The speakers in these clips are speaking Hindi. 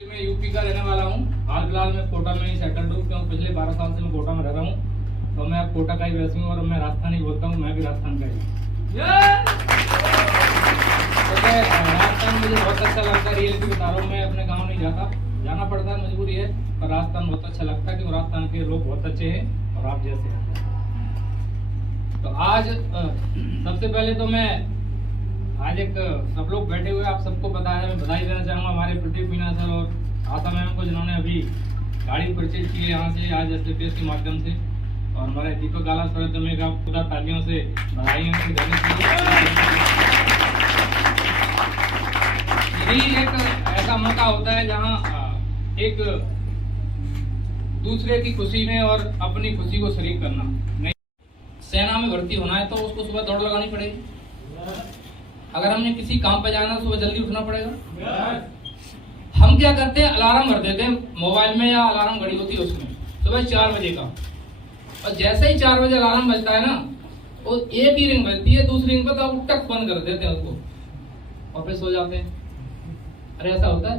मैं यूपी का रहने वाला हूँ। हाल फिलहाल मैं कोटा में ही सेटल्ड हूँ क्योंकि पिछले 12 साल से मैं कोटा में रह रहा हूँ। तो मैं अब कोटा का ही वैसे हूँ और मैं राजस्थानी बोलता हूँ। मैं भी राजस्थान का ही हूँ। तो राजस्थान मुझे बहुत अच्छा लगता है। रियलिटी बता रहा हूँ, मैं अपने गाँव नहीं जाता, जाना पड़ता है, मजबूरी है। पर राजस्थान बहुत अच्छा लगता है क्योंकि राजस्थान के लोग बहुत अच्छे हैं और आप जैसे हैं। तो आज सबसे पहले तो मैं आज एक सब लोग बैठे हुए आप सबको पता है, मैं बधाई देना चाहूँगा हमारे प्रदीप मीना सर और आशा मैम को जिन्होंने अभी गाड़ी परचेज की है यहाँ से आज SLPS के माध्यम से। और हमारे दीपक गाला सर तुम्हें का पूरा तालियों से बधाई देने के लिए। यही एक ऐसा मौका होता है जहाँ एक दूसरे की खुशी में और अपनी खुशी को शरीक करना। सेना में भर्ती होना है तो उसको सुबह दौड़ लगानी पड़ेगी। अगर हमने किसी काम पे जाना है सुबह जल्दी उठना पड़ेगा। हम क्या करते हैं, अलार्म भर देते हैं मोबाइल में या अलार्म घड़ी होती है उसमें सुबह 4 बजे का। और जैसे ही 4 बजे अलार्म बजता है ना, वो एक ही रिंग बजती है, दूसरी रिंग पे तो टक बंद कर देते हैं उसको और फिर सो जाते हैं। अरे ऐसा होता है?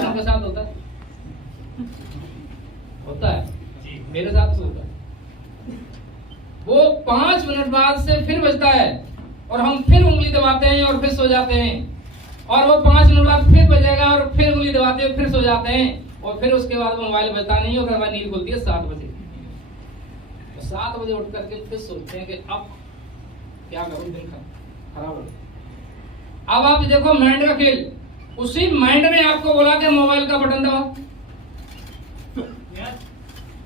सबके साथ होता है? होता है, मेरे साथ तो होता है। वो 5 मिनट बाद से फिर बजता है और हम फिर उंगली दबाते हैं और फिर सो जाते हैं। और वो 5 मिनट बाद फिर बजेगा और फिर उंगली दबाते हैं, फिर सो जाते हैं। और फिर उसके बाद मोबाइल बजता नहीं है और हमारी नींद खुलती है 7 बजे। तो 7 बजे उठ करके फिर सोचते हैं कि अब क्या करूं, दिन खराब हो। अब आप देखो माइंड का खेल, उसी माइंड ने आपको बोला कि मोबाइल का बटन दबाओ,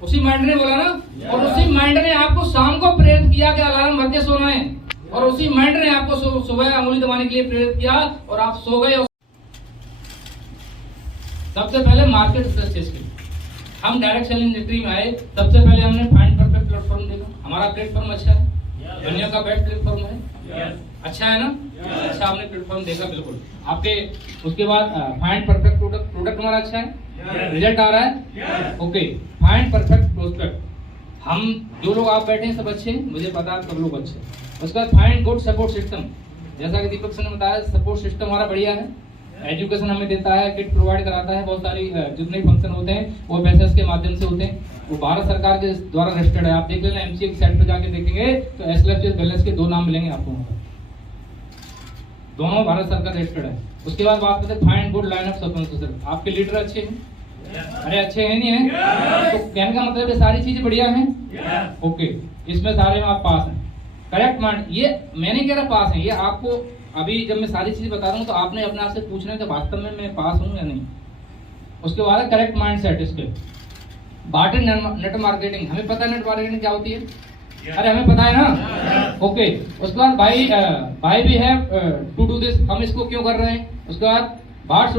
उसी माइंड ने बोला ना। और उसी माइंड ने आपको शाम को प्रेरित किया कि अलार्म भर के सोना है। और उसी माइंड ने आपको सुबह उंगली दबाने के लिए प्रेरित किया और आप सो गए। सबसे पहले मार्केट रिसर्च के हम डायरेक्ट सेलिंग इंडस्ट्री में आए। सबसे पहले हमने फाइंड परफेक्ट प्लेटफॉर्म देखा। हमारा प्लेटफॉर्म अच्छा है, दुनिया का बेस्ट प्लेटफॉर्म है, अच्छा है ना? अच्छा आपने प्लेटफॉर्म देखा, बिल्कुल आपके। उसके बाद फाइंड परफेक्ट प्रोडक्ट हमारा अच्छा है, रिजल्ट आ रहा है। ओके, फाइंड परफेक्ट प्रोस्पेक्ट, हम जो लोग आप बैठे हैं सब अच्छे हैं, मुझे पता है सब लोग अच्छे हैं। उसके बाद फाइंड गुड सपोर्ट सिस्टम, जैसा कि दीपक सर ने बताया सपोर्ट सिस्टम हमारा बढ़िया है। एजुकेशन हमें देता है, किट प्रोवाइड कराता है, बहुत सारी जितने फंक्शन होते हैं वो पैसेज के माध्यम से होते हैं। वो भारत सरकार के द्वारा रजिस्टर्ड है। आप देख लेना MCA की साइट पर जाके देखेंगे तो SLPS बैलेंस के 2 नाम मिलेंगे आपको, दोनों भारत सरकार रजिस्टर्ड है। उसके बाद बात करते हैं find good line of sponsorship, आपके लीडर अच्छे हैं? अरे अच्छे हैं नहीं है? तो कहने का मतलब है सारी चीजें बढ़िया हैं। ओके, इसमें सारे में आप पास हैं। करेक्ट माइंड, ये मैं नहीं कह रहा पास है, ये आपको अभी जब मैं सारी चीजें बता रहा हूँ तो आपने अपने आप से पूछना है कि वास्तव में मैं पास हूँ या नहीं। उसके बाद करेक्ट माइंड सेट, इसके बाटे नेट मार्केटिंग, हमें पता है नेट मार्केटिंग क्या होती है? अरे हमें पता है ना? ओके, उसके बाद भाई भी है टू डू दिस, हम इसको क्यों कर रहे हैं? उसके बाद what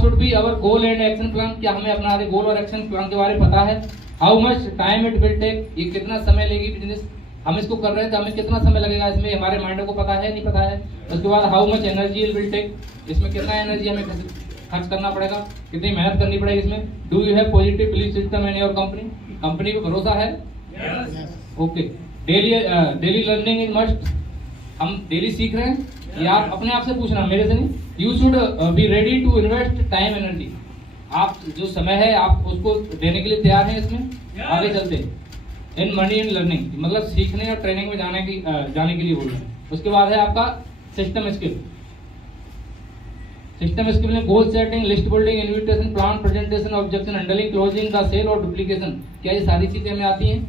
should be our goal and action plan, क्या हमें अपना गोल और एक्शन प्लान के बारे में पता है? How much time it will take, ये कितना समय लेगी बिजनेस, हम इसको कर रहे हैं तो हमें कितना समय लगेगा, इसमें हमारे माइंड को पता है नहीं पता है? उसके बाद how much energy it will take, इसमें कितना एनर्जी हमें खर्च करना पड़ेगा, कितनी मेहनत करनी पड़ेगी इसमें? Do you have positive belief system in your company, company पे भरोसा है? Okay, daily learning is must, हम डेली सीख रहे हैं, ये आप अपने आप से पूछना, मेरे से नहीं। You should be ready to invest time energy, आप जो समय है आप उसको देने के लिए तैयार हैं इसमें आगे चलते। इन मनी इन लर्निंग, मतलब सीखने और ट्रेनिंग में जाने के लिए बोल रहे हैं। उसके बाद है आपका सिस्टम स्किल, सिस्टम स्किल में goal setting, list building, invitation, plan, presentation, objection handling, closing the sale और डुप्लीकेशन, क्या ये सारी चीजें हमें आती हैं?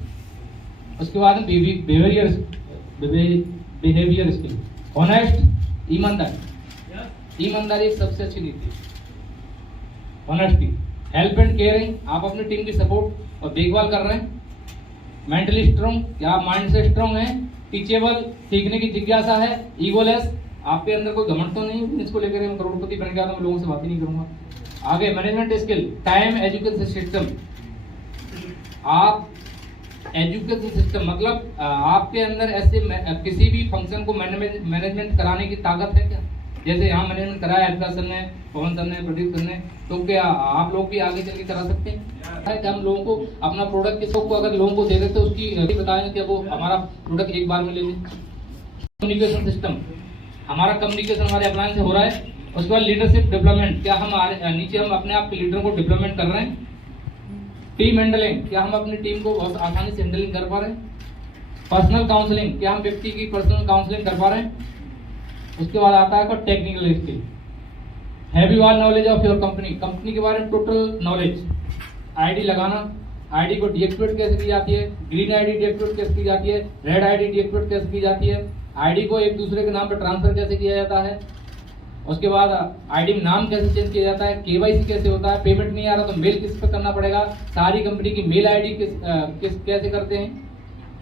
उसके बाद बिहेवियर स्किल, ऑनेस्ट, ईमानदारी एक सबसे अच्छी नीति है, ऑनेस्टी। हेल्प एंड केयरिंग, आप अपनी टीम की सपोर्ट और देखभाल कर रहे हैं। मेंटली स्ट्रॉन्ग, क्या आप माइंड से स्ट्रॉन्ग है? टीचेबल, सीखने की जिज्ञासा है। ईगोलेस, आपके अंदर कोई घमंड तो नहीं इसको लेकर मैं करोड़पति बन गया तो मैं लोगों से बात ही नहीं करूंगा। आगे management skill, time education system, आप एजुकेशन सिस्टम मतलब आपके अंदर ऐसे किसी भी फंक्शन को मैनेजमेंट कराने की ताकत है क्या? जैसे यहाँ मैनेजमेंट कराया है सर ने, पवन सर ने, प्रदीप सर ने, तो क्या आप लोग भी आगे चल के करा सकते हैं? हम लोगों को अपना प्रोडक्ट किसी को अगर लोगों को दे देते तो उसकी बताएं कि वो हमारा प्रोडक्ट एक बार में ले लें। कम्युनिकेशन सिस्टम, हमारा कम्युनिकेशन हमारे अप्लायंस से हो रहा है, उसके बाद लीडरशिप डेवलपमेंट, क्या हम नीचे हम अपने आप के लीडर को डेवलपमेंट कर रहे हैं। टीम हैंडलिंग, क्या हम अपनी टीम को बहुत आसानी से हैंडलिंग कर पा रहे हैं। पर्सनल काउंसलिंग, क्या हम व्यक्ति की पर्सनल काउंसलिंग कर पा रहे हैं। उसके बाद आता है technical skill. Have you all knowledge of your company, company के बारे में टोटल नॉलेज। आईडी लगाना, आईडी को डीएक्टिवेट कैसे की जाती है, ग्रीन आईडी डीएक्टिवेट कैसे की जाती है, रेड आईडी डीएक्टिवेट कैसे की जाती है, आईडी को एक दूसरे के नाम पर ट्रांसफर कैसे किया जाता है। उसके बाद आईडी में नाम कैसे चेंज किया जाता है, केवाईसी कैसे होता है, पेमेंट नहीं आ रहा तो मेल किस पर करना पड़ेगा, सारी कंपनी की मेल आईडी किस कैसे करते हैं,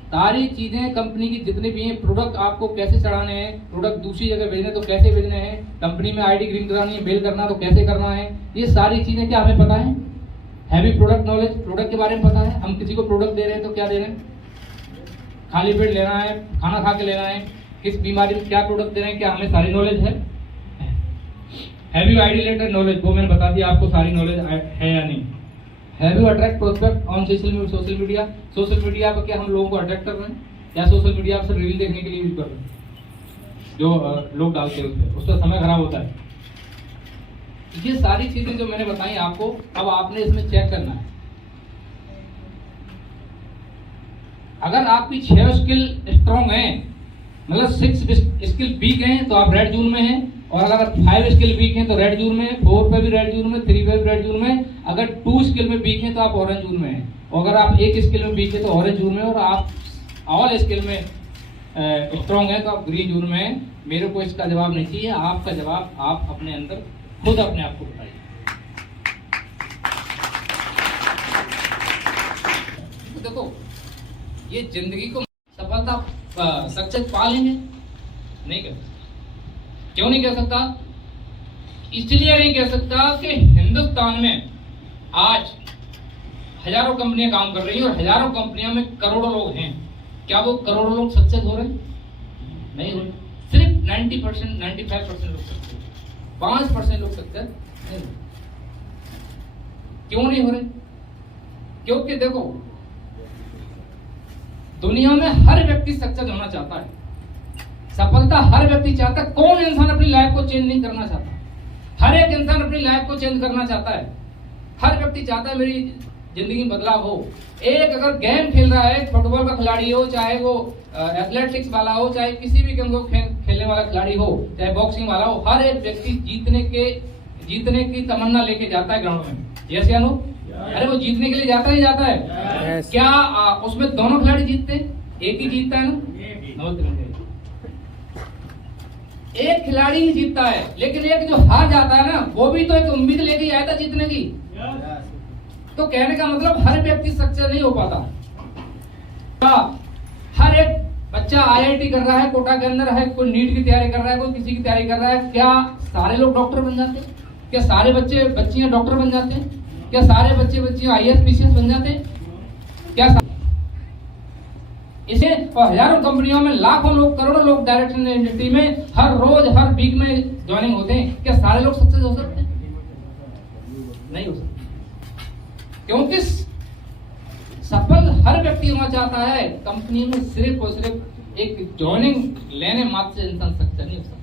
सारी चीजें कंपनी की जितनी भी हैं, प्रोडक्ट आपको कैसे चढ़ाने हैं, प्रोडक्ट दूसरी जगह भेजने तो कैसे भेजने हैं, कंपनी में आईडी ग्रीन करानी है, मेल करना तो कैसे करना है, ये सारी चीजें क्या हमें पता है। हैवी प्रोडक्ट नॉलेज, प्रोडक्ट के बारे में पता है। हम किसी को प्रोडक्ट दे रहे हैं तो क्या दे रहे हैं, खाली पेट लेना है, खाना खा के लेना है, किस बीमारी में क्या प्रोडक्ट दे रहे हैं, क्या हमें सारी नॉलेज है। Have you ID related knowledge, वो मैंने बता दिया आपको सारी नॉलेज है या नहीं। Have you attract prospect on social media, social media पर क्या हम लोगों को अट्रैक्ट कर रहे हैं, या सोशल मीडिया पर रील देखने के लिए यूज कर रहे हैं, जो लोग डालते हैं उसका समय खराब होता है। ये सारी चीजें जो मैंने बताई आपको, अब आपने इसमें चेक करना है। अगर आपकी 6 स्किल स्ट्रॉन्ग हैं, मतलब 6 स्किल वीक हैं तो आप रेड जोन में हैं, और अगर 5 स्किल वीक हैं तो रेड जोन में, 4 पे भी रेड जोन में, 3 पे भी रेड जोन में। अगर 2 स्किल में वीक हैं तो आप ऑरेंज जोन में हैं, और अगर आप 1 स्किल में वीक है तो ऑरेंज जोन में, और आप ऑल स्किल में स्ट्रॉन्ग है तो आप ग्रीन जोन में हैं। मेरे को इसका जवाब नहीं चाहिए, आपका जवाब आप अपने अंदर खुद अपने आप को बताइए। तो देखो, ये जिंदगी को सफलता सक्सेस पा लेंगे नहीं कर सकता। क्यों नहीं कह सकता, इसलिए नहीं कह सकता कि हिंदुस्तान में आज हजारों कंपनियां काम कर रही हैं, और हजारों कंपनियों में करोड़ों लोग हैं। क्या वो करोड़ों लोग सक्सेस हो रहे हैं? नहीं हो रहे। सिर्फ 90%, 95% लोग सक्सेस, 5% लोग सक्सेस नहीं हो रहे। क्यों नहीं हो रहे? क्योंकि देखो, दुनिया में हर व्यक्ति सक्सेस होना चाहता है, सफलता हर व्यक्ति चाहता है। कौन इंसान अपनी लाइफ को चेंज नहीं करना चाहता? हर एक इंसान अपनी लाइफ को चेंज करना चाहता है। हर व्यक्ति चाहता है मेरी जिंदगी में बदलाव हो। एक अगर गेम खेल रहा है, फुटबॉल का खिलाड़ी हो, चाहे वो एथलेटिक्स वाला हो, चाहे किसी भी गेम को खेलने वाला खिलाड़ी हो, चाहे बॉक्सिंग वाला हो, हर एक व्यक्ति जीतने की तमन्ना लेके जाता है ग्राउंड में। यस या नो? अरे वो जीतने के लिए जाता ही जाता है। क्या उसमें दोनों खिलाड़ी जीतते हैं? एक ही जीतता है ना? एक खिलाड़ी ही जीतता है, लेकिन एक जो हार जाता है ना, वो भी तो एक उम्मीद लेके आया था जीतने की। तो कहने का मतलब हर व्यक्ति सक्सेस नहीं हो पाता। हर एक बच्चा आईआईटी कर रहा है, कोटा के अंदर है, कोई नीट की तैयारी कर रहा है, कोई किसी की तैयारी कर रहा है। क्या सारे लोग डॉक्टर बन जाते हैं? क्या सारे बच्चियां डॉक्टर बन जाते हैं? क्या सारे बच्चियां आईएएस पीसीएस बन जाते हैं? क्या इसे और हजारों कंपनियों में लाखों लोग, करोड़ों लोग डायरेक्शन इंडस्ट्री में हर रोज हर वीक में ज्वाइनिंग होते हैं। क्या सारे लोग सक्सेस हो सकते हैं? नहीं हो सकते, क्योंकि सफल हर व्यक्ति होना चाहता है। कंपनी में सिर्फ और सिर्फ एक ज्वाइनिंग लेने मात्र से इंसान सक्सेस नहीं हो सकता।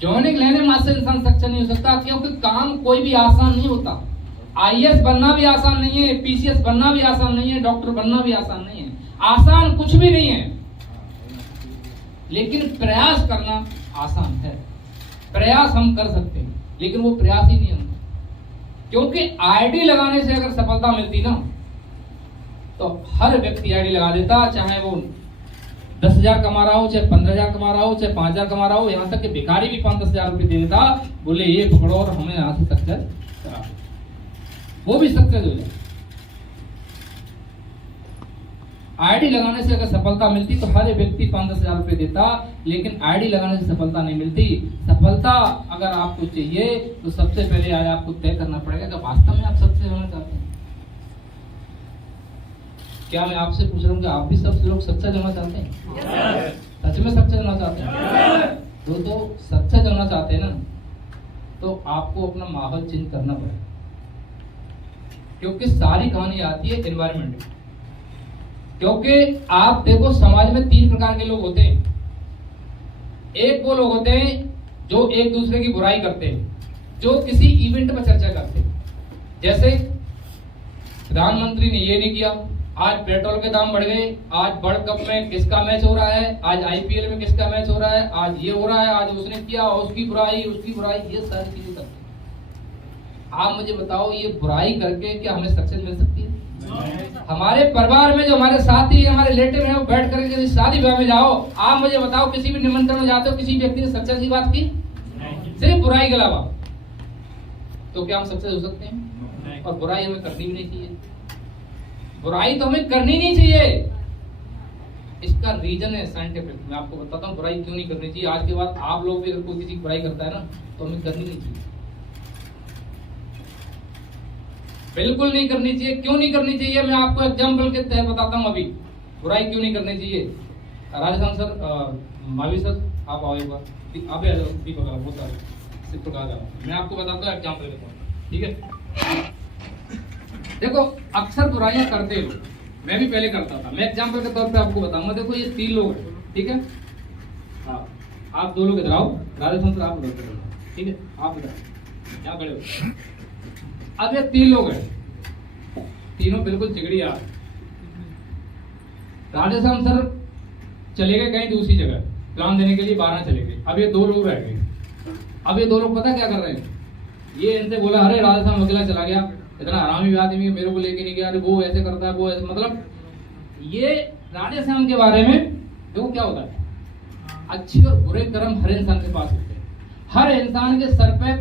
ज्वाइनिंग लेने मात्र से इंसान सक्सेस नहीं हो सकता, क्योंकि काम कोई भी आसान नहीं होता। आईएएस बनना भी आसान नहीं है, पीसीएस बनना भी आसान नहीं है, डॉक्टर बनना भी आसान नहीं है। आसान कुछ भी नहीं है, लेकिन प्रयास करना आसान है। प्रयास हम कर सकते हैं, लेकिन वो प्रयास ही नहीं होता। क्योंकि आईडी लगाने से अगर सफलता मिलती ना, तो हर व्यक्ति आईडी लगा देता, चाहे वो 10,000 कमा रहा हो, चाहे 15,000 कमा रहा हो, चाहे 5,000 कमा रहा हो। यहाँ तक कि भिखारी भी 5-10 हजार रुपये दे देता, बोले ये पकड़ो और हमें यहाँ से सक्सेस करा, वो भी सक्सेस हो जाए। आईडी लगाने से अगर सफलता मिलती तो हर व्यक्ति 5-10 हजार रुपये देता, लेकिन आईडी लगाने से सफलता नहीं मिलती। सफलता अगर आपको चाहिए तो सबसे पहले आज आपको तय करना पड़ेगा कि वास्तव में आप सक्सेस होना चाहते हैं। क्या मैं आपसे पूछ रहा हूँ कि आप भी सब लोग सक्सेस होना चाहते हैं? सच में सक्सेस होना चाहते हैं? तो सक्सेस होना चाहते हैं ना, तो आपको अपना माहौल चेंज करना पड़ेगा। क्योंकि सारी कहानी आती है एनवायरमेंट। क्योंकि आप देखो, समाज में 3 प्रकार के लोग होते हैं। एक वो लोग होते हैं जो एक दूसरे की बुराई करते हैं, जो किसी इवेंट पर चर्चा करते हैं। जैसे प्रधानमंत्री ने ये नहीं किया, आज पेट्रोल के दाम बढ़ गए, आज वर्ल्ड कप में किसका मैच हो रहा है, आज आईपीएल में किसका मैच हो रहा है, आज ये हो रहा है, आज उसने किया, उसकी बुराई, ये सारी चीजें करते हैं। आप मुझे बताओ, ये बुराई करके क्या हमें सक्सेस मिल सकती है? हमारे परिवार में जो हमारे साथी, हमारे रिलेटिव हैं, वो बैठ करके किसी शादी विवाह में जाओ, आप मुझे बताओ, किसी भी निमंत्रण में जाते हो, किसी व्यक्ति ने सक्सेस की बात की? सिर्फ बुराई के अलावा। तो क्या हम सक्सेस हो सकते हैं? और बुराई हमें करनी भी नहीं चाहिए। बुराई तो हमें करनी नहीं चाहिए। इसका रीजन है साइंटिफिक, मैं आपको बताता हूँ बुराई क्यों नहीं करनी चाहिए। आज के बाद आप लोग भी अगर कोई किसी की बुराई करता है ना, तो हमें करनी नहीं चाहिए, बिल्कुल नहीं करनी चाहिए। क्यों नहीं करनी चाहिए, मैं आपको एग्जाम्पल के तहत बताता हूँ। अभी बुराई क्यों नहीं करनी चाहिए। राजस्थान सर, मावी सर, आप आओ एक बार, आप बहुत सारे प्रकार का मैं आपको बताता हूँ एग्जाम्पल के तौर, ठीक है। देखो, अक्सर बुराइयां करते लोग, मैं भी पहले करता था। मैं एग्जाम्पल के तौर पे आपको बताऊंगा। देखो, ये 3 लोग हैं, ठीक है। हाँ, आप 2 लोग इधर आओ, राजस्थान सर आप उधर, ठीक है, आप इधर यहाँ खड़े हो। अब ये 3 लोग हैं, तीनों बिल्कुल चिगड़िया। राधेश्याम सर चले गए कहीं दूसरी जगह प्लान देने के लिए, 12 चले गए। अब ये 2 लोग रह गए। अब ये 2 लोग पता क्या कर रहे हैं, ये इनसे बोला, अरे राधेश्याम अकेला चला गया, इतना आरामी आदमी, मेरे को लेके नहीं गया, अरे वो ऐसे करता है, वो ऐसे, मतलब ये राधेश्याम के बारे में देखो क्या होता है। अच्छे और बुरे कर्म हर इंसान के पास होते हैं। हर इंसान के सर पे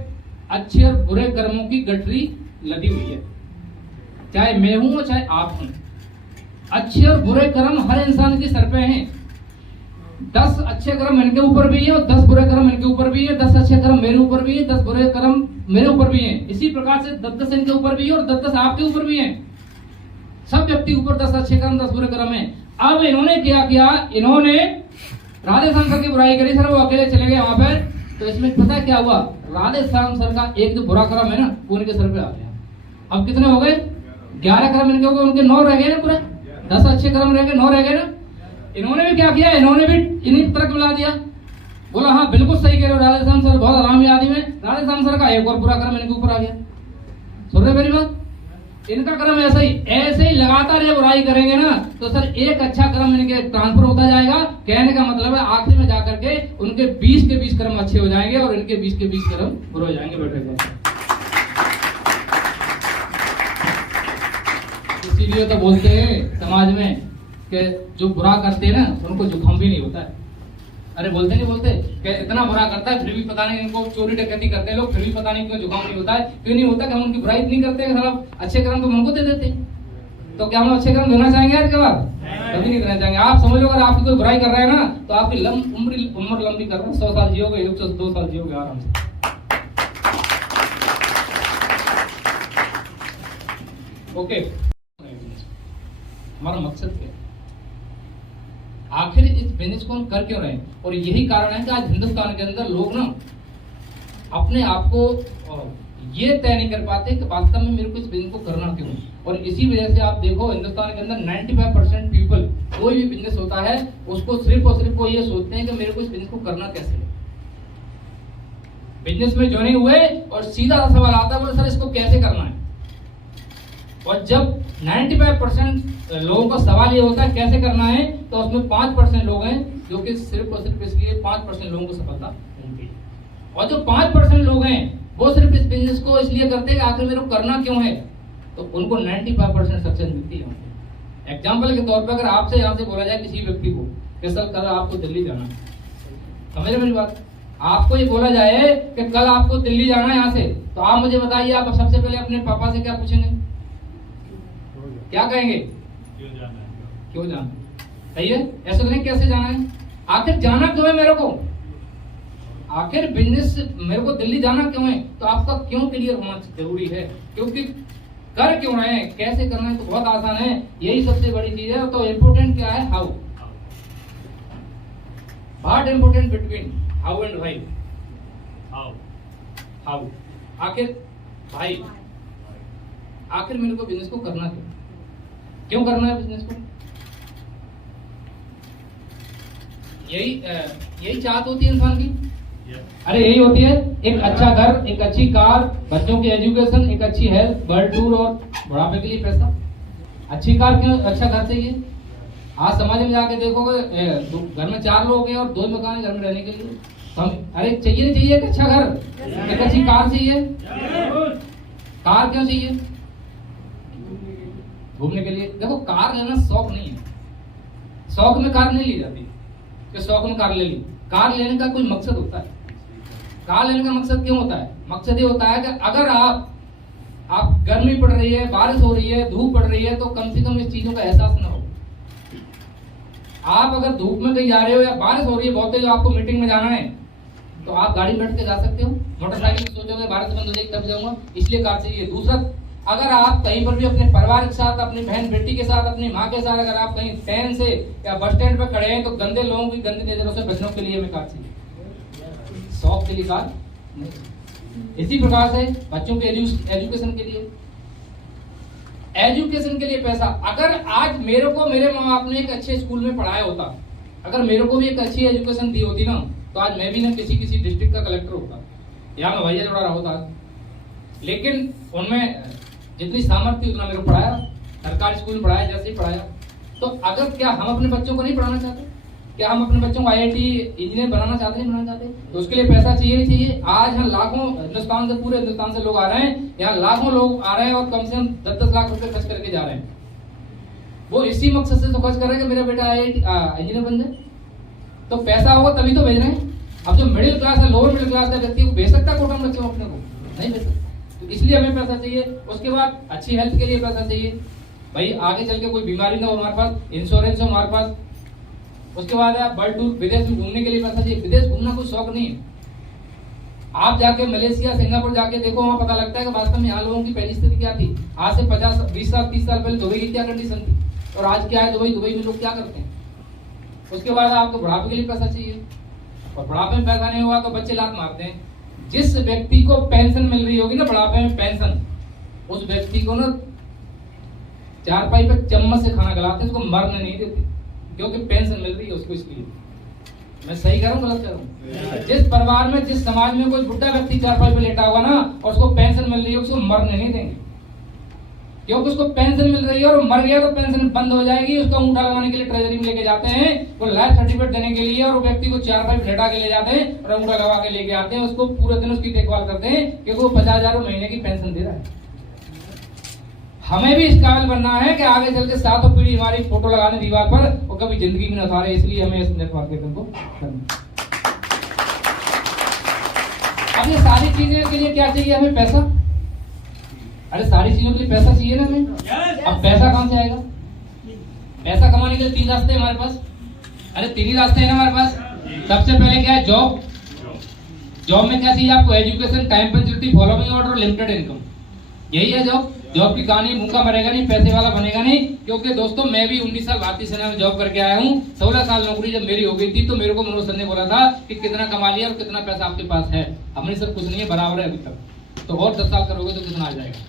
अच्छे और बुरे कर्मों की गठरी लदी हुई है, चाहे मैं हूं चाहे आप हूं। अच्छे और बुरे कर्म हर इंसान के सर पे हैं। 10 अच्छे कर्म इनके ऊपर भी है और 10 बुरे कर्म इनके ऊपर भी है। 10 अच्छे कर्म मेरे ऊपर भी है, 10 बुरे कर्म मेरे ऊपर भी हैं। इसी प्रकार से 10 इनके ऊपर भी है और 10 आपके ऊपर भी हैं। सब व्यक्ति ऊपर 10 अच्छे कर्म, 10 बुरे कर्म हैं। अब इन्होंने क्या किया, इन्होंने राधेश्याम सर की बुराई करी, सर वो अकेले चले गए वहां पर। तो इसमें पता क्या हुआ, राधेश्याम सर का एक जो बुरा कर्म है ना, वो इनके सर पे आ गया। अब कितने हो गए, 11 कर्म इनके हो गए, उनके 9 रह गए ना, पूरा 10 अच्छे कर्म रह गए, 9 रह गए ना। इन्होंने भी क्या किया, इन्होंने भी इन्हीं तरफ मिला दिया, बोला हाँ बिल्कुल सही कह रहे हो राधेश्याम सर, बहुत आरामी आदमी है। राधेश्याम सर का एक और बुरा कर्म इनके ऊपर आ गया। सुन रहे मेरी बात, इनका कर्म ऐसे ही लगातार ये बुराई करेंगे ना, तो सर एक अच्छा कर्म इनके ट्रांसफर होता जाएगा। कहने का मतलब है आखिर में जाकर के उनके 20 के 20 कर्म अच्छे हो जाएंगे और इनके 20 के 20 कर्म बुरे हो जाएंगे। बैठे इसीलिए तो बोलते हैं समाज में कि जो बुरा करते हैं ना, उनको जुकाम भी नहीं होता है। अरे बोलते नहीं बोलते कि इतना बुरा करता है, फिर भी पता नहीं इनको चोरी डकैती करते हैं लोग, फिर भी पता नहीं क्यों जुकाम नहीं होता है। क्यों नहीं होता कि हम उनकी बुराई इतनी करते हैं, सारा अच्छे कर्म तो हमको दे देते हैं। तो क्या हम अच्छे कर्म देना चाहेंगे आज के बाद? कभी नहीं देना चाहेंगे। आप समझ लो, अगर आपकी कोई बुराई कर रहा है ना, तो आपकी उम्र लंबी कर रहा है, 100 साल जियोगे, 102 साल जियोगे आराम से। ओके, हमारा मकसद क्या है, आखिर इस बिजनेस को हम कर क्यों रहे हैं? और यही कारण है कि आज हिंदुस्तान के अंदर लोग ना अपने आप को ये तय नहीं कर पाते कि वास्तव में मेरे को इस बिजनेस को करना क्यों है। और इसी वजह से आप देखो, हिंदुस्तान के अंदर 95% पीपल, कोई भी बिजनेस होता है उसको सिर्फ और सिर्फ वो ये सोचते हैं कि मेरे को इस बिजनेस को करना कैसे है। बिजनेस में ज्वाइन हुए और सीधा सवाल आता है, सर इसको कैसे करना है। और जब 95% लोगों का सवाल ये होता है कैसे करना है, तो उसमें 5% लोग हैं जो कि सिर्फ और सिर्फ इसलिए 5% लोगों को सफलता मिलती है। और जो 5% लोग हैं वो सिर्फ इस बिजनेस को इसलिए करते हैं कि आखिर मेरे को करना क्यों है, तो उनको 95% सक्सेस मिलती है। एग्जाम्पल के तौर पर अगर आपसे यहाँ से बोला जाए किसी व्यक्ति को कि सर कल आपको दिल्ली जाना है, समझ मेरी बात, आपको ये बोला जाए कि कल आपको दिल्ली जाना है यहाँ से, तो आप मुझे बताइए, आप सबसे पहले अपने पापा से क्या पूछेंगे, क्या कहेंगे? क्यों जाना सही है, ऐसा नहीं कैसे जाना है, आखिर जाना क्यों है मेरे को, आखिर बिजनेस मेरे को दिल्ली जाना क्यों है, तो आपका क्यों क्लियर होना जरूरी है। क्योंकि कर क्यों रहे हैं, कैसे करना है तो बहुत आसान है, यही सबसे बड़ी चीज है। तो इम्पोर्टेंट क्या है, how, what important between how and why. How आखिर भाई, आखिर मेरे को बिजनेस को करना क्यों करना है बिजनेस को, यही चाहत होती है इंसान की। अरे यही होती है, एक अच्छा घर, एक अच्छी कार, बच्चों की एजुकेशन, एक अच्छी हेल्थ, वर्ल्ड टूर और बुढ़ापे के लिए पैसा। अच्छी कार क्यों, अच्छा घर चाहिए। आज समाज में जाके देखोगे घर में 4 लोग हैं और 2 मकान घर में रहने के लिए। अरे चाहिए नहीं चाहिए एक अच्छा घर, एक अच्छी कार चाहिए। कार क्यों चाहिए, घूमने के लिए। देखो कार लेना शौक नहीं है, शौक में कार नहीं ली जाती कि शौक में कार ले ली। कार लेने का कोई मकसद होता है। कार लेने का मकसद क्यों होता है, मकसद ये होता है कि अगर आप गर्मी पड़ रही है, बारिश हो रही है, धूप पड़ रही है, तो कम से कम इस चीजों का एहसास ना हो। आप अगर धूप में कहीं जा रहे हो या बारिश हो रही है बहुत तेज, आपको मीटिंग में जाना है, तो आप गाड़ी बैठ के जा सकते हो। मोटरसाइकिल में सोचोगे बारिश बंद हो जाएगी तब जाऊंगा, इसलिए कार चाहिए। दूसरा, अगर आप कहीं पर भी अपने परिवार के साथ, अपनी बहन बेटी के साथ, अपनी माँ के साथ, अगर आप कहीं ट्रेन से या बस स्टैंड पर खड़े हैं, तो गंदे लोगों की गंदी नजरों से बचने के लिए हमें कार चाहिए, शौक के लिए कार नहीं। इसी प्रकार से बच्चों के एजुकेशन के लिए, एजुकेशन के लिए पैसा। अगर आज मेरे को मेरे माँ बाप ने एक अच्छे स्कूल में पढ़ाया होता, अगर मेरे को भी एक अच्छी एजुकेशन दी होती ना, तो आज मैं भी ना किसी डिस्ट्रिक्ट का कलेक्टर होता या मैं भैया जोड़ा रहा होता। लेकिन उनमें जितनी सामर्थ्य उतना मेरे को पढ़ाया, सरकारी स्कूल में पढ़ाया, जैसे ही पढ़ाया। तो अगर क्या हम अपने बच्चों को नहीं पढ़ाना चाहते, क्या हम अपने बच्चों को IIT इंजीनियर बनाना चाहते हैं, बनाना चाहते, तो उसके लिए पैसा चाहिए नहीं चाहिए। आज यहाँ लाखों, हिंदुस्तान से, पूरे हिंदुस्तान से लोग आ रहे हैं, यहाँ लाखों लोग आ रहे हैं और कम से कम 10-10 लाख रुपए खर्च करके जा रहे हैं। वो इसी मकसद से तो खर्च कर रहे हैं कि मेरा बेटा IIT इंजीनियर बन जाए। तो पैसा होगा तभी तो भेज रहे हैं। अब जो मिडिल क्लास है, लोअर मिडिल क्लास का व्यक्ति को भेज सकता कोटा में बच्चों अपने को नहीं भेज सकता, तो इसलिए हमें पैसा चाहिए। उसके बाद अच्छी हेल्थ के लिए पैसा चाहिए, भाई आगे चल के कोई बीमारी ना हो हमारे पास, इंश्योरेंस हो हमारे पास। उसके बाद है वर्ल्ड टूर, विदेश में घूमने के लिए पैसा चाहिए। विदेश घूमना कोई शौक नहीं है। आप जाके मलेशिया, सिंगापुर जाके देखो, वहां पता लगता है कि वास्तव में यहाँ लोगों की पहली स्थिति क्या थी। आज से 50, 20 साल, 30 साल पहले दुबई की क्या कंडीशन थी और आज क्या है दुबई में लोग क्या करते हैं। उसके बाद आपको बुढ़ापे के लिए पैसा चाहिए, और बुढ़ापे में पैसा नहीं हुआ तो बच्चे लात मारते हैं। जिस व्यक्ति को पेंशन मिल रही होगी ना बुढ़ापे में पेंशन, उस व्यक्ति को ना चारपाई पे चम्मच से खाना खिलाते हैं, उसको मरने नहीं देते, क्योंकि पेंशन मिल रही है उसको। इसलिए मैं सही कर रहा हूँ, गलत कर रहा हूँ? जिस परिवार में, जिस समाज में कोई बुढ़ा व्यक्ति चारपाई पे लेटा हुआ ना और उसको पेंशन मिल रही है, उसको मरने नहीं देंगे, क्योंकि उसको पेंशन मिल रही है और मर गया तो पेंशन बंद हो जाएगी। उसका अंगूठा लगाने के लिए ट्रेजरी में लेके जाते हैं, वो लाइफ सर्टिफिकेट देने के लिए, और वो व्यक्ति को चारपाई पे लेटा के ले जाते हैं और अंगूठा लगा के लेके आते हैं। उसको पूरे दिन उसकी देखभाल करते हैं, क्योंकि वो 50,000 महीने की पेंशन दे रहा है। हमें भी इस काबिल बनना है कि आगे चल के 7 पीढ़ी हमारी फोटो लगाने दीवार पर और कभी जिंदगी में न उतारे, इसलिए हमें इस नेटवर्क को करना। अब ये सारी चीजें के लिए क्या चाहिए हमें, पैसा। अरे सारी चीजों के लिए पैसा चाहिए ना हमें। अब पैसा कहां से आएगा? पैसा कमाने के लिए 3 रास्ते हैं हमारे पास। अरे 3 ही रास्ते हैं ना हमारे पास। सबसे पहले क्या है, जॉब। जॉब में क्या चाहिए आपको, education, time punctuality, following order और लिमिटेड इनकम। यही है जॉब। जॉब की कहानी, भूखा मरेगा नहीं, पैसे वाला बनेगा नहीं। क्योंकि दोस्तों मैं भी 19 साल भारतीय सेना में जॉब करके आया हूँ। 16 साल नौकरी जब मेरी हो गई थी तो मेरे को मनोज सर ने बोला था कि कितना कमा लिया और कितना पैसा आपके पास है। हमने सर कुछ नहीं है, बराबर है अभी तक, तो और 10 साल करोगे तो कितना आ जाएगा।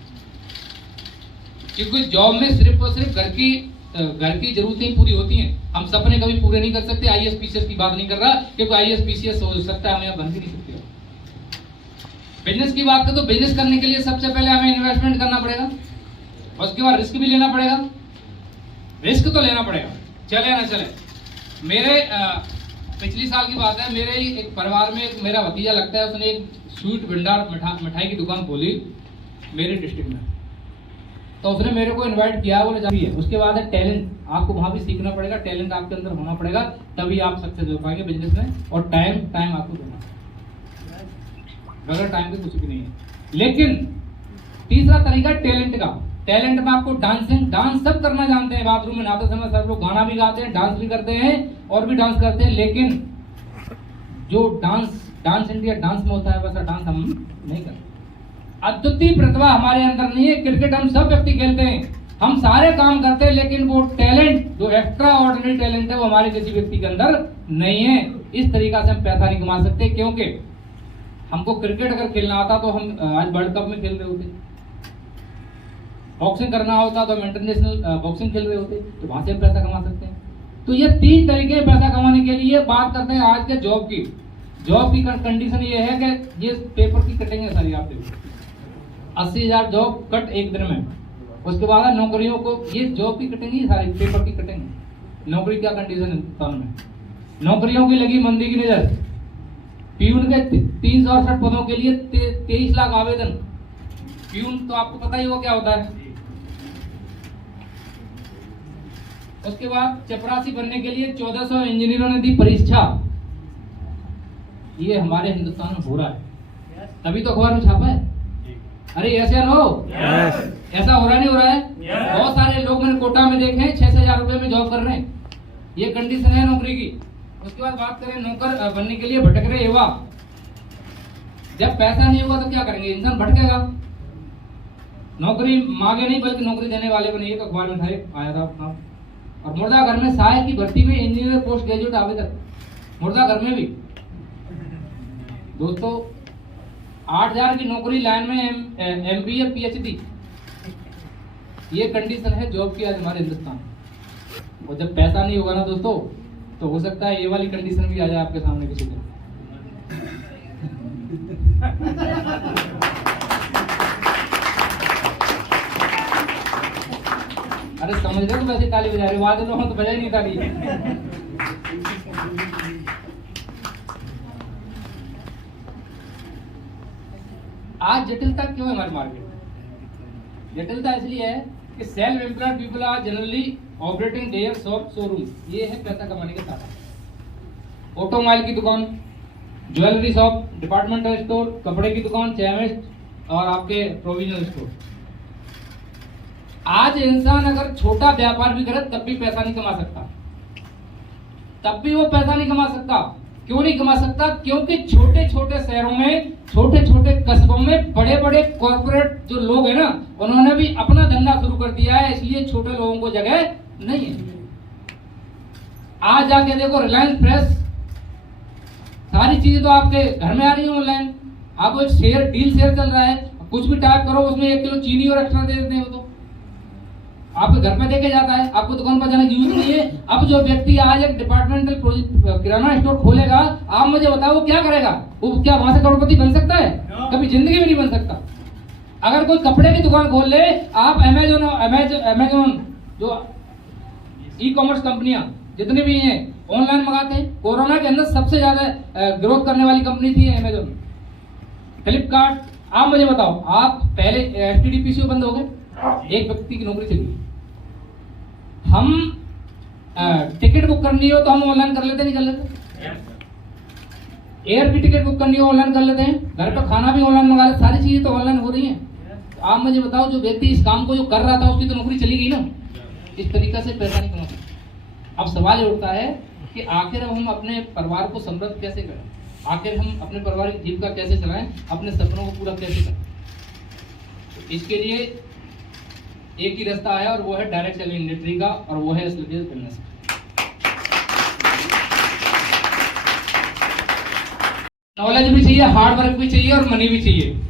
क्योंकि जॉब में सिर्फ और सिर्फ घर की जरूरतें पूरी होती हैं। हम सपने कभी पूरे नहीं कर सकते। IAS PCS की बात नहीं कर रहा, क्योंकि IAS PCS हो सकता है, हमें यहाँ बन भी नहीं सकते। बिजनेस की बात करें तो बिजनेस करने के लिए सबसे पहले हमें इन्वेस्टमेंट करना पड़ेगा, उसके बाद रिस्क भी लेना पड़ेगा। रिस्क तो लेना पड़ेगा, चले ना चले। मेरे पिछली साल की बात है, मेरे ही एक परिवार में एक मेरा भतीजा लगता है, उसने एक स्वीट भंडार मिठाई की दुकान खोली मेरे डिस्ट्रिक्ट में। तो उसने मेरे को इनवाइट किया, बोले जाइए। उसके बाद है टैलेंट, आपको वहां भी सीखना पड़ेगा, टैलेंट आपके अंदर होना पड़ेगा, तभी आप सक्सेस हो पाएंगे बिजनेस में। और टाइम आपको देना, बगैर टाइम के कुछ भी नहीं है। लेकिन तीसरा तरीका टैलेंट का। टैलेंट में आपको डांस सब करना जानते हैं। बाथरूम में नहाते समय सब लोग गाना भी गाते हैं, डांस भी करते हैं और भी डांस करते हैं। लेकिन जो डांस इंडिया डांस में होता है वैसा डांस हम नहीं करते। अद्वितीय प्रतिभा हमारे अंदर नहीं है। क्रिकेट हम सब व्यक्ति खेलते हैं, हम सारे काम करते हैं, लेकिन वो टैलेंट, जो एक्स्ट्रा ऑर्डिनरी टैलेंट है, वो हमारे किसी व्यक्ति के अंदर नहीं है। इस तरीका से हम पैसा नहीं कमा सकते। क्योंकि हमको क्रिकेट अगर खेलना आता तो हम आज वर्ल्ड कप में खेल रहे होते, बॉक्सिंग करना होता तो हम इंटरनेशनल बॉक्सिंग खेल रहे होते, तो वहां से हम पैसा कमा सकते हैं। तो ये 3 तरीके पैसा कमाने के लिए। बात करते हैं आज के जॉब की। जॉब की कंडीशन ये है कि ये पेपर की कटेंगे सारी, आप देखो 80,000 जॉब कट एक दिन में। उसके बाद नौकरियों को ये जॉब की कटेंगी, सारी पेपर की कटेंगी। नौकरी क्या कंडीशन है हिंदुस्तान में, नौकरियों की लगी मंदी की नजर। प्यून के 368 पदों के लिए 23 लाख आवेदन। प्यून तो आपको पता ही होगा क्या होता है। उसके बाद चपरासी बनने के लिए 1400 इंजीनियरों ने दी परीक्षा। ये हमारे हिंदुस्तान में हो रहा है, तभी तो अखबार में छापा है। अरे ऐसे न हो, ऐसा हो रहा नहीं हो रहा है। बहुत सारे लोग मैंने कोटा में देखे हैं 6-6 हजार रुपए में जॉब कर रहे हैं। ये कंडीशन है नौकरी की। उसके बाद बात करें नौकर बनने के लिए भटक रहे युवा। जब पैसा नहीं होगा तो क्या करेंगे, इंसान भटकेगा। नौकरी मांगे नहीं बल्कि नौकरी देने वाले बने, एक अखबार में आया था अपना। और मुर्दाघर में सहायक की भर्ती में इंजीनियर पोस्ट ग्रेजुएट आवेदन, मुर्दाघर में भी दोस्तों 8,000 की नौकरी लाइन में MBA PhD। ये कंडीशन है जॉब की आज हमारे हिंदुस्तान। और जब पैसा नहीं होगा ना दोस्तों, तो हो सकता है ये वाली कंडीशन भी आ जाए आपके सामने किसी दिन। अरे समझ रहे तो वैसे ताली बजा रहे, वादे तो हम तो बजा ही नहीं ताली। आज जटिलता क्यों है हमारे मार्केट में? जटिलता इसलिए है कि self employed people are generally operating their shop showroom. ये है पैसा कमाने के साधन। ऑटोमोबाइल की दुकान, ज्वेलरी शॉप, डिपार्टमेंटल स्टोर, कपड़े की दुकान, केमिस्ट और आपके प्रोविजनल स्टोर। आज इंसान अगर छोटा व्यापार भी करे तब भी पैसा नहीं कमा सकता, तब भी वो पैसा नहीं कमा सकता। क्यों नहीं कमा सकता? क्योंकि छोटे छोटे शहरों में, छोटे छोटे कस्बों में बड़े बड़े कॉर्पोरेट जो लोग हैं ना, उन्होंने भी अपना धंधा शुरू कर दिया है, इसलिए छोटे लोगों को जगह नहीं है। आज जाके देखो रिलायंस फ्रेश, सारी चीजें तो आपके घर में आ रही है ऑनलाइन। आपको एक शेयर डील शेयर चल रहा है, कुछ भी टाइप करो उसमें 1 किलो चीनी और एक्स्ट्रा दे देते हैं। वो तो आपके घर में देके जाता है, आपको दुकान पर जाने की जरूरत नहीं है। अब जो व्यक्ति आज एक डिपार्टमेंटल किराना स्टोर खोलेगा, आप मुझे बताओ वो क्या करेगा? वो क्या वहां से करोड़पति बन सकता है? कभी जिंदगी में नहीं बन सकता। अगर कोई कपड़े की दुकान खोल ले, आप अमेजोन जो ई-कॉमर्स कंपनियां जितनी भी हैं ऑनलाइन मंगाते हैं। कोरोना के अंदर सबसे ज्यादा ग्रोथ करने वाली कंपनी थी अमेजोन, फ्लिपकार्ट। आप मुझे बताओ, आप पहले STD-PCO बंद हो गए, एक व्यक्ति की नौकरी चली। हम टिकट बुक करनी हो तो हम ऑनलाइन कर लेते, नहीं कर लेते? एयर की टिकट बुक करनी हो ऑनलाइन कर लेते हैं, घर पर खाना भी ऑनलाइन मंगा लेते, सारी चीजें तो ऑनलाइन हो रही हैं। तो आप मुझे बताओ, जो व्यक्ति इस काम को जो कर रहा था उसकी तो नौकरी चली गई ना। इस तरीका से पैसा नहीं कमा सकता। अब सवाल ये उठता है कि आखिर हम अपने परिवार को समृद्ध कैसे करें, आखिर हम अपने परिवार की जीविका कैसे चलाएं, अपने सपनों को पूरा कैसे करें। तो इसके लिए एक ही रास्ता है और वो है डायरेक्ट सेलिंग इंडस्ट्री का, और वो है स्लिपेज बिजनेस। नॉलेज भी चाहिए, हार्ड वर्क भी चाहिए और मनी भी चाहिए।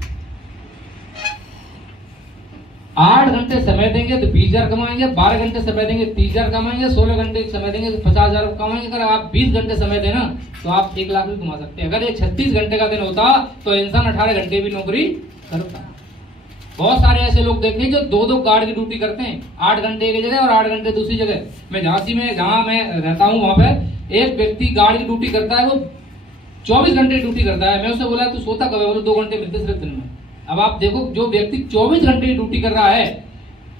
8 घंटे समय देंगे तो 20,000 कमाएंगे, 12 घंटे समय देंगे 30,000 कमाएंगे, 16 घंटे समय देंगे तो 50,000 कमाएंगे। अगर आप 20 घंटे समय देना तो आप 1 लाख भी कमा सकते हैं। अगर ये 36 घंटे का दिन होता तो इंसान 18 घंटे भी नौकरी करता। बहुत सारे ऐसे लोग देखते हैं जो 2-2 गार्ड की ड्यूटी करते हैं, 8 घंटे एक जगह और 8 घंटे दूसरी जगह। मैं झांसी में, जहां मैं रहता हूँ, वहां पे एक व्यक्ति गार्ड की ड्यूटी करता है, वो 24 घंटे ड्यूटी करता है। मैं उससे बोला तू सोता कब है? बोले 2 घंटे मिलते सिर्फ दिन में। अब आप देखो, जो व्यक्ति 24 घंटे की ड्यूटी कर रहा है,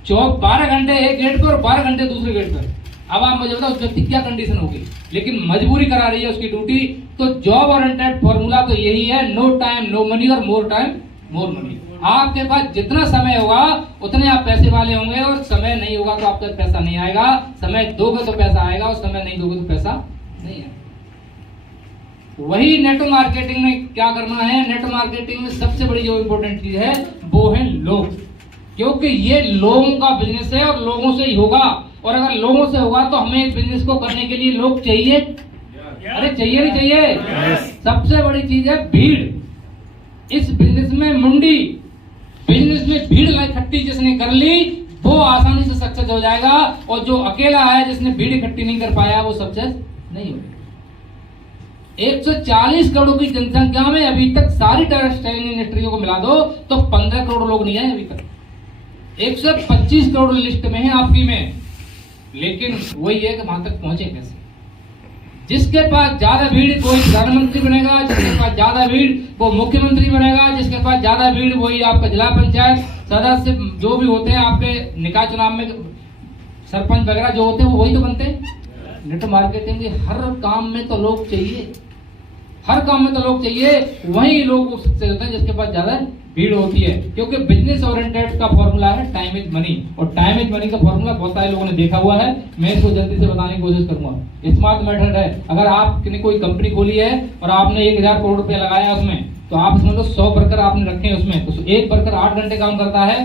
12 घंटे एक गेट पर और 12 घंटे दूसरे गेट पर, अब आप मुझे बताओ उस व्यक्ति क्या कंडीशन होगी। लेकिन मजबूरी करा रही है उसकी ड्यूटी। तो जॉब ओरिएंटेड फॉर्मूला तो यही है, नो टाइम नो मनी और मोर टाइम मोर मनी। आपके पास जितना समय होगा उतने आप पैसे वाले होंगे, और समय नहीं होगा तो आपका पैसा नहीं आएगा। समय दोगे तो पैसा आएगा, और समय नहीं दोगे तो पैसा नहीं आएगा। वही नेटवर्क मार्केटिंग में क्या करना है? नेटवर्क मार्केटिंग में सबसे बड़ी जो इंपॉर्टेंट चीज है वो है लोग, क्योंकि ये लोगों का बिजनेस है और लोगों से ही होगा। और अगर लोगों से होगा तो हमें इस बिजनेस को करने के लिए लोग चाहिए। अरे चाहिए नहीं चाहिए? सबसे बड़ी चीज है भीड़। इस बिजनेस में मुंडी, बिजनेस में भीड़ इकट्ठी जिसने कर ली वो आसानी से सक्सेस हो जाएगा, और जो अकेला है जिसने भीड़ इकट्ठी नहीं कर पाया वो सक्सेस नहीं होगा। 140 करोड़ की जनसंख्या में अभी तक सारी टेक्सटाइल इंडस्ट्रियों को मिला दो तो 15 करोड़ लोग नहीं आए अभी तक। 125 करोड़ लिस्ट में है आपकी में, लेकिन वही है कि वहां तक पहुंचे कैसे। जिसके पास ज्यादा भीड़ कोई प्रधानमंत्री बनेगा, जिसके पास ज्यादा भीड़ वो मुख्यमंत्री बनेगा, जिसके पास ज्यादा भीड़ वही आपका जिला पंचायत सदस्य जो भी होते हैं आपके निकाय चुनाव में सरपंच वगैरह जो होते हैं वो वही तो बनते हैं। नेट मार्केटिंग के हर काम में तो लोग चाहिए, हर काम में तो लोग चाहिए, वही लोग सक्सेस होते हैं जिसके पास ज्यादा भीड़ होती है। क्योंकि बिजनेस ओरिएंटेड का फॉर्मूला है टाइम इज मनी, और टाइम इज मनी का फॉर्मूला बहुत सारे लोगों ने देखा हुआ है। मैं इसको जल्दी से बताने की कोशिश करूंगा। स्मार्ट मेथड है, अगर आपने कोई कंपनी खोली है और आपने 1000 करोड़ रुपया लगाया उसमें, तो आप समझ लो 100 वर्कर आपने रखे हैं उसमें, तो एक वर्कर 8 घंटे काम करता है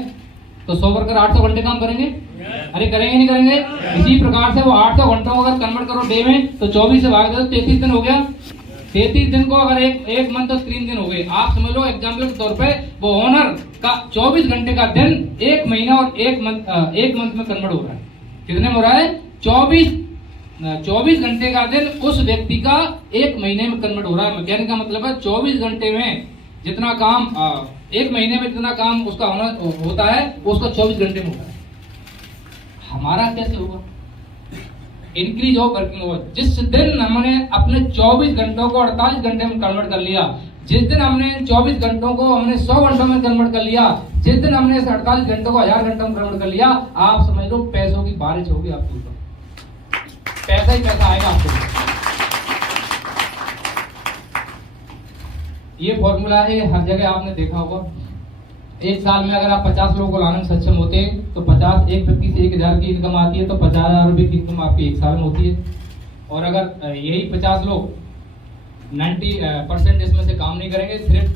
तो 100 वर्कर 800 घंटे काम करेंगे? अरे करेंगे नहीं करेंगे? इसी प्रकार से वो 800 घंटों को अगर कन्वर्ट करो डे में तो 24 से भाग दो 33 दिन हो गया। 33 दिन को अगर एक मंथ तो 3 दिन हो गए। आप समझ लो एग्जाम्पल के तौर पे वो ओनर का 24 घंटे का दिन 1 महीना और एक मंथ में कन्वर्ट हो रहा है। कितने में हो रहा है? 24 घंटे का दिन उस व्यक्ति का 1 महीने में कन्वर्ट हो रहा है। कहने का मतलब है 24 घंटे में जितना काम 1 महीने में जितना काम उसका होता है उसका 24 घंटे में होता है। हमारा कैसे होगा? इंक्रीज हो वर्किंग ओवर। जिस दिन हमने अपने 24 घंटों को 48 घंटे में कन्वर्ट कर लिया, जिस दिन हमने 24 घंटों को हमने 100 घंटों में कन्वर्ट कर लिया, जिस दिन हमने 48 घंटों को 1000 घंटों में कन्वर्ट कर लिया, आप समझ लो पैसों की बारिश होगी आपके ऊपर। पैसा ही पैसा आएगा आपको। ये फॉर्मूला है, हर जगह आपने देखा होगा। एक साल में अगर आप 50 लोगों को लाने में सक्षम होते हैं तो 50 एक व्यक्ति से 1000 की इनकम आती है, तो 50,000 रुपए की इनकम आपकी एक साल में होती है। और अगर यही 50 लोग 90% इसमें से काम नहीं करेंगे, सिर्फ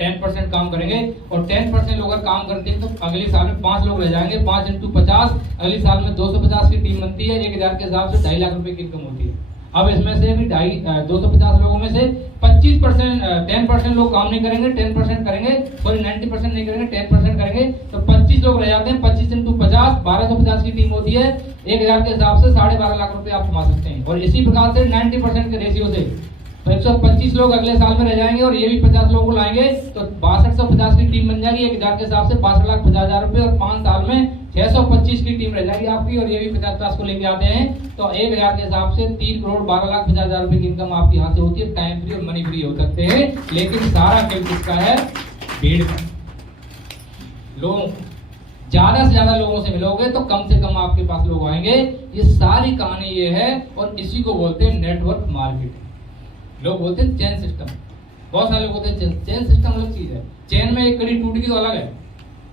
10% काम करेंगे, और 10% लोग अगर काम करते हैं तो अगले साल में 5 लोग रह जाएंगे। 5 × 50 अगले साल में 250 की टीम बनती है। 1000 के हिसाब से 2.5 लाख रुपए की इनकम होती है। अब इसमें से भी 250 लोगों में से 25% 10% लोग काम नहीं करेंगे, 10% करेंगे, सॉरी 90% नहीं करेंगे, 10% करेंगे, तो 25 लोग रह जाते हैं। 25 × 50 1250 की टीम होती है। 1000 के हिसाब से 12.5 लाख रुपए आप कमा सकते हैं। और इसी प्रकार से 90% के रेशियो से तो 125 लोग अगले साल में रह जाएंगे, और ये भी 50 लोगों को लाएंगे तो 6250 की टीम बन जाएगी। 1000 के हिसाब से 62,50,000 रुपए, और 5 साल में 625 की टीम रह जाएगी आपकी, और ये भी 50 को लेके आते हैं तो 1000 के हिसाब से 3,12,50,000 रुपए की इनकम आपकी यहाँ से होती है। टाइम फ्री और मनी फ्री हो सकते हैं, लेकिन सारा खेल किसका है? भीड़ का। लोग ज्यादा से ज्यादा लोगों से मिलोगे तो कम से कम आपके पास लोग आएंगे। ये सारी कहानी ये है, और इसी को बोलते हैं नेटवर्क मार्केटिंग। लोग बोलते हैं चेन सिस्टम, बहुत सारे लोग बोलते हैं चेन सिस्टम अलग चीज है। चेन में एक कड़ी टूट गई तो अलग है।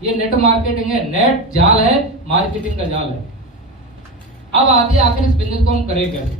ये नेट मार्केटिंग है, नेट जाल है, मार्केटिंग का जाल है। अब आते आखिर इस बिजनेस को हम करें कैसे?